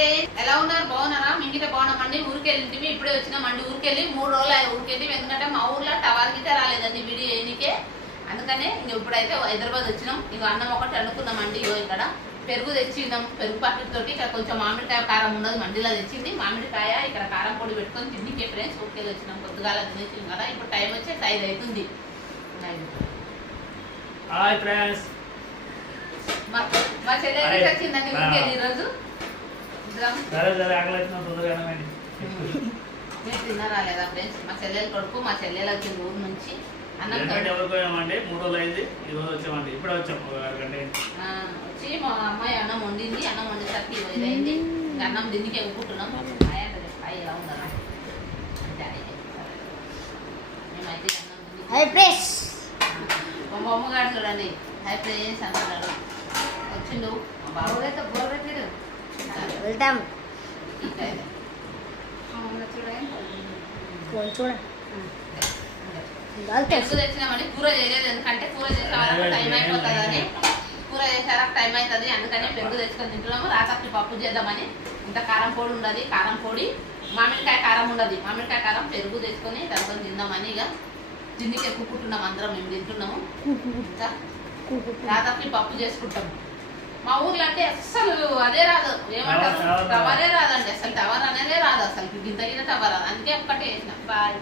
Friends, ఎలా ఉన్నారు? బాగున్నారా? మింగిట బాగున్నామండి. ఊరికెళ్ళింటివి, ఇప్పుడే వచ్చినామండి. ఊరికెళ్ళి 3 రోజులు ఊరికెళ్ళి, ఎందుకంటే మా ఊర్లో టవర్ గిట్ట రాలేదండి వీడియో ఏనికే. అందుకనే ఇంక ఇప్పుడైతే హైదరాబాద్ వచ్చినాం. ఇక అన్నం ఒకటి అనుకున్నామండి. ఇగో ఇక్కడ పెరుగు తెచ్చినాం. పెరుగు పాకెట్ తోటి ఇక్కడ కొంచెం మామిడికాయ కారం ఉన్నది, మండిలో తెచ్చింది మామిడికాయ. ఇక్కడ కారం పొడి పెట్టుకొని తిండికే ఫ్రెండ్స్. ఊరికెళ్ళి వచ్చినాం. కొద్దిగా తినేసినాం కదా. ఇప్పుడు టైం వచ్చేసి 5 అవుతుంది. హాయ్ ఫ్రెండ్స్, మా చెల్లెలు వచ్చిందండి ఊరికెళ్ళి ఈరోజు. మీరు తిన్నారా లేదా ఫ్రెండ్స్? మా చెల్లెలు కొడుకు, మా చెల్లెలు వచ్చింది ఊరు నుంచి. అన్నం ఎవరిపోయామండి 3 రోజులు అయింది. ఈ రోజు వచ్చామండి. ఇప్పుడే వచ్చాం. వచ్చి మా అమ్మాయి అన్నం వండింది. అన్నం వండేసరికి ఇదైంది. ఇంకా అన్నం దిండికి ఎగుకుంటున్నాం. అయ్యి ఎలా ఉన్నారా అంటే మేమైతే అన్నం దిండి. మా అమ్మగాడు చూడండి హై ప్లేస్ అంటున్నాడు. వచ్చిండు మా బాబు అయితే బోర్రెట్టాడు. వెళ్తాం తెలుసు తెచ్చినామని కూర చేయలేదు. ఎందుకంటే కూర చేసే వాళ్ళకి టైం అయిపోతుందని, కూర చేసారా టైం అవుతుంది. అందుకని పెరుగు తెచ్చుకొని తింటున్నాము. రాత్రి పప్పు చేద్దామని. ఇంత కారం పొడి ఉండదు, కారం పొడి మామిడికాయ కారం ఉండదు. మామిడికాయ కారం పెరుగు తెచ్చుకొని దాంతో తిందామని ఇక తిండికి ఎక్కుకుంటున్నాం. అందరం మేము తింటున్నాము. ఇంకా రాత్రి పప్పు చేసుకుంటాము. మా ఊర్లో అంటే అస్సలు అదే రాదు, ఏమంటారు టవరే రాదండి. అసలు టవర్ అనేదే రాదు. అసలు గింత గిన్న టవర్ రాదు. అందుకే ఒక్కటే వేసిన. బాయ్.